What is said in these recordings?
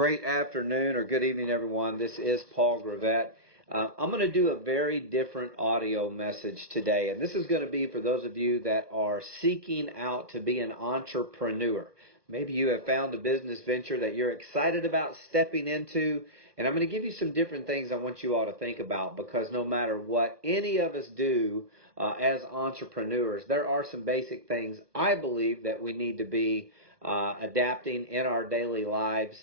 Great afternoon or good evening, everyone. This is Paul Gravette. I'm going to do a very different audio message today, and this is going to be for those of you that are seeking out to be an entrepreneur. Maybe you have found a business venture that you're excited about stepping into, and I'm going to give you some different things I want you all to think about because no matter what any of us do as entrepreneurs, there are some basic things I believe that we need to be adapting in our daily lives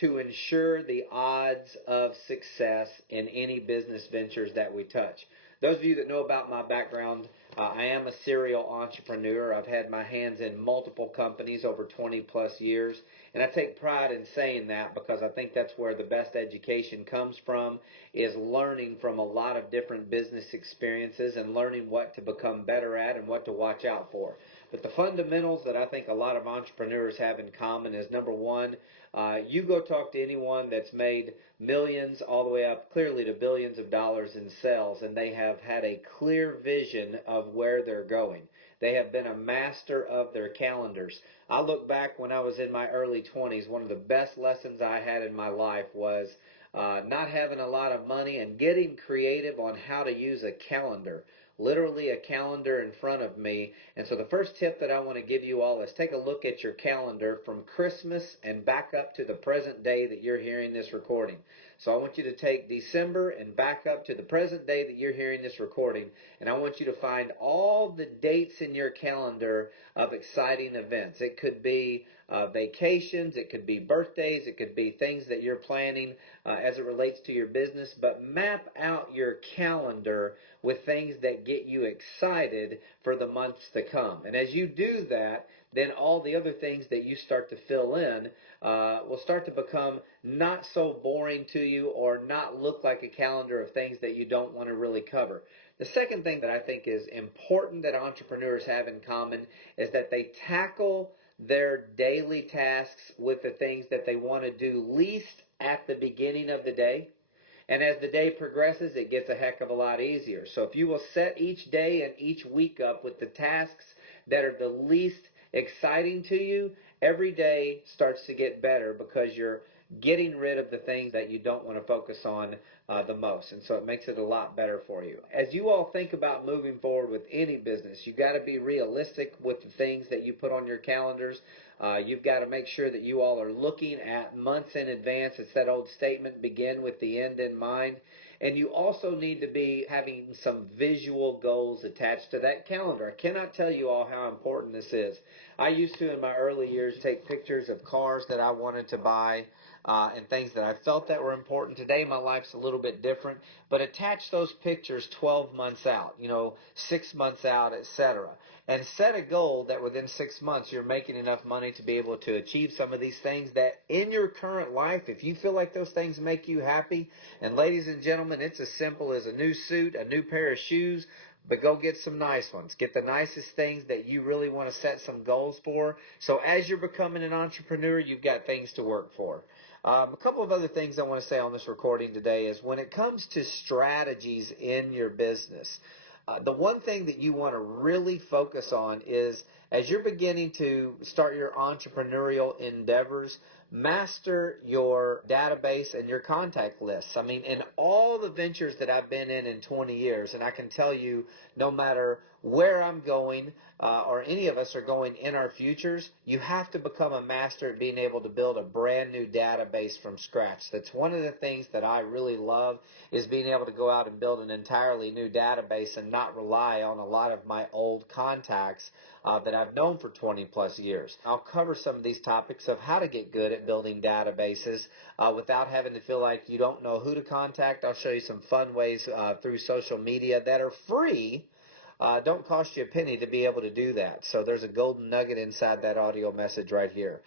to ensure the odds of success in any business ventures that we touch. Those of you that know about my background, I am a serial entrepreneur. I've had my hands in multiple companies over 20 plus years, and I take pride in saying that because I think that's where the best education comes from, is learning from a lot of different business experiences and learning what to become better at and what to watch out for. But the fundamentals that I think a lot of entrepreneurs have in common is, number one, you go talk to anyone that's made millions all the way up clearly to billions of dollars in sales, and they have had a clear vision of where they're going. They have been a master of their calendars. I look back when I was in my early 20s, one of the best lessons I had in my life was not having a lot of money and getting creative on how to use a calendar. Literally a calendar in front of me. And so the first tip that I want to give you all is take a look at your calendar from Christmas and back up to the present day that you're hearing this recording. So I want you to take December and back up to the present day that you're hearing this recording, and I want you to find all the dates in your calendar of exciting events. It could be vacations, it could be birthdays, it could be things that you're planning as it relates to your business, but map out your calendar with things that get you excited for the months to come. And as you do that, then all the other things that you start to fill in will start to become not so boring to you or not look like a calendar of things that you don't want to really cover. The second thing that I think is important that entrepreneurs have in common is that they tackle their daily tasks with the things that they want to do least at the beginning of the day. And as the day progresses, it gets a heck of a lot easier. So if you will set each day and each week up with the tasks that are the least exciting to you, every day starts to get better because you're getting rid of the things that you don't want to focus on the most. And so it makes it a lot better for you. As you all think about moving forward with any business, you've got to be realistic with the things that you put on your calendars. You've got to make sure that you all are looking at months in advance. It's that old statement, begin with the end in mind. And you also need to be having some visual goals attached to that calendar. I cannot tell you all how important this is. I used to, in my early years, take pictures of cars that I wanted to buy and things that I felt that were important. Today, my life's a little bit different, but attach those pictures 12 months out, 6 months out, etc. And set a goal that within 6 months you're making enough money to be able to achieve some of these things that in your current life, if you feel like those things make you happy, and ladies and gentlemen, it's as simple as a new suit, a new pair of shoes, but go get some nice ones. Get the nicest things that you really want to set some goals for. So as you're becoming an entrepreneur, you've got things to work for. A couple of other things I want to say on this recording today is when it comes to strategies in your business, the one thing that you want to really focus on is as you're beginning to start your entrepreneurial endeavors, master your database and your contact lists. I mean, in all the ventures that I've been in 20 years, and I can tell you no matter where I'm going or any of us are going in our futures, you have to become a master at being able to build a brand new database from scratch. That's one of the things that I really love is being able to go out and build an entirely new database and not rely on a lot of my old contacts that I've known for 20 plus years. I'll cover some of these topics of how to get good at building databases without having to feel like you don't know who to contact. I'll show you some fun ways through social media that are free. Don't cost you a penny to be able to do that. So there's a golden nugget inside that audio message right here.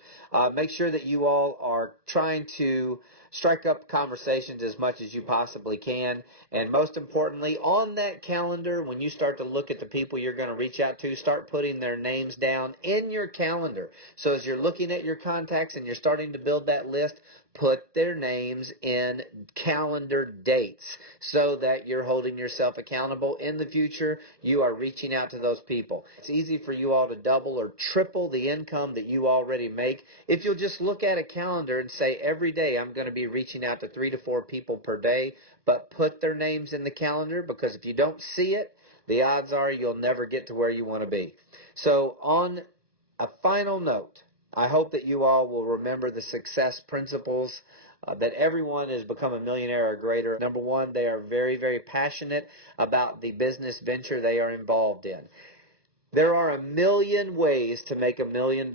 Make sure that you all are trying to strike up conversations as much as you possibly can. And most importantly, on that calendar, when you start to look at the people you're going to reach out to, start putting their names down in your calendar. So as you're looking at your contacts and you're starting to build that list, put their names in calendar dates so that you're holding yourself accountable. In the future, you are reaching out to those people. It's easy for you all to double or triple the income that you already make if you'll just look at a calendar and say, every day I'm going to be reaching out to 3 to 4 people per day, but put their names in the calendar, because if you don't see it, the odds are you'll never get to where you want to be. So on a final note, I hope that you all will remember the success principles that everyone has become a millionaire or greater. Number one, they are very, very passionate about the business venture they are involved in. There are a million ways to make $1 million.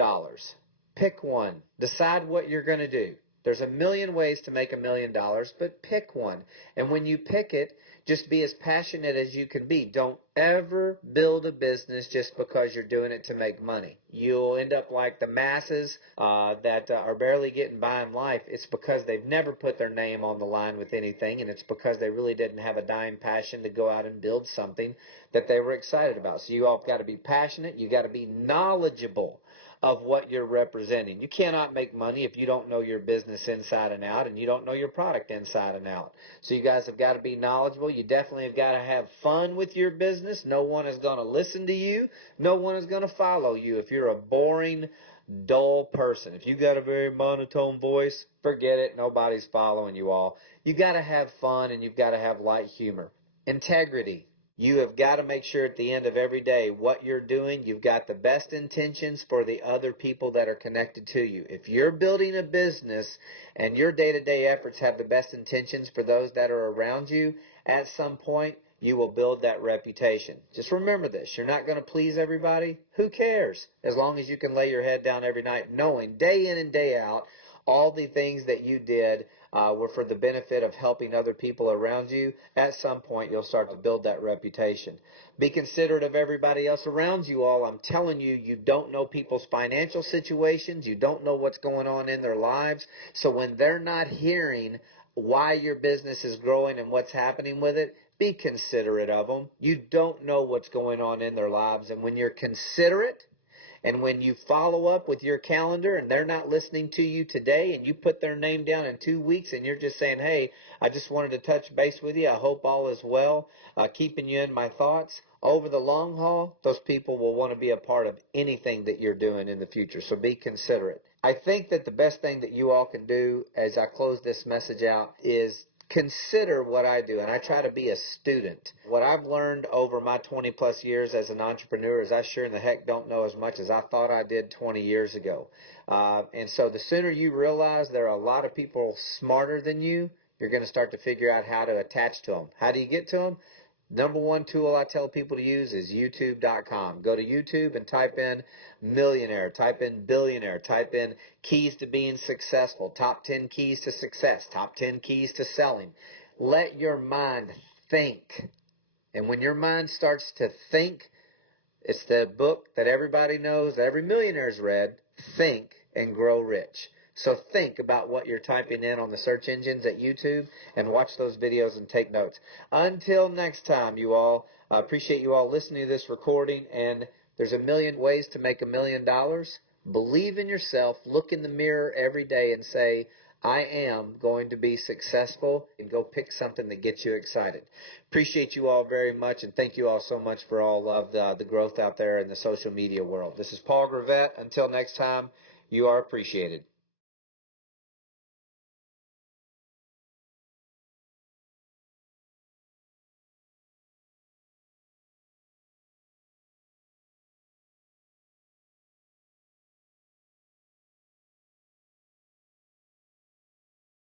Pick one. Decide what you're going to do. There's a million ways to make $1 million, but pick one. And when you pick it, just be as passionate as you can be. Don't ever build a business just because you're doing it to make money. You'll end up like the masses that are barely getting by in life. It's because they've never put their name on the line with anything, and it's because they really didn't have a dying passion to go out and build something that they were excited about. So you all have got to be passionate. You've got to be knowledgeable of what you're representing. You cannot make money if you don't know your business inside and out, and you don't know your product inside and out. So you guys have got to be knowledgeable. You definitely have got to have fun with your business. No one is going to listen to you. No one is going to follow you if you're a boring, dull person. If you got a very monotone voice, forget it. Nobody's following you all. You got to have fun, and you've got to have light humor. Integrity. You have got to make sure at the end of every day what you're doing, you've got the best intentions for the other people that are connected to you. If you're building a business and your day-to-day efforts have the best intentions for those that are around you, at some point you will build that reputation. Just remember this. You're not going to please everybody. Who cares? As long as you can lay your head down every night knowing day in and day out all the things that you did were for the benefit of helping other people around you. At some point, you'll start to build that reputation. Be considerate of everybody else around you all. I'm telling you, you don't know people's financial situations. You don't know what's going on in their lives. So when they're not hearing why your business is growing and what's happening with it, be considerate of them. You don't know what's going on in their lives. And when you're considerate, and when you follow up with your calendar and they're not listening to you today, and you put their name down in 2 weeks and you're just saying, hey, I just wanted to touch base with you. I hope all is well, keeping you in my thoughts. Over the long haul, those people will want to be a part of anything that you're doing in the future. So be considerate. I think that the best thing that you all can do as I close this message out is consider what I do, and I try to be a student. What I've learned over my 20 plus years as an entrepreneur is I sure in the heck don't know as much as I thought I did 20 years ago. And so the sooner you realize there are a lot of people smarter than you, you're going to start to figure out how to attach to them. How do you get to them? Number one tool I tell people to use is YouTube.com. Go to YouTube and type in millionaire, type in billionaire, type in keys to being successful, top 10 keys to success, top 10 keys to selling. Let your mind think. And when your mind starts to think, it's the book that everybody knows, that every millionaire's read, Think and Grow Rich. So think about what you're typing in on the search engines at YouTube and watch those videos and take notes. Until next time, you all, I appreciate you all listening to this recording, and there's a million ways to make $1 million. Believe in yourself. Look in the mirror every day and say, I am going to be successful, and go pick something that gets you excited. Appreciate you all very much, and thank you all so much for all of the growth out there in the social media world. This is Paul Gravette. Until next time, you are appreciated.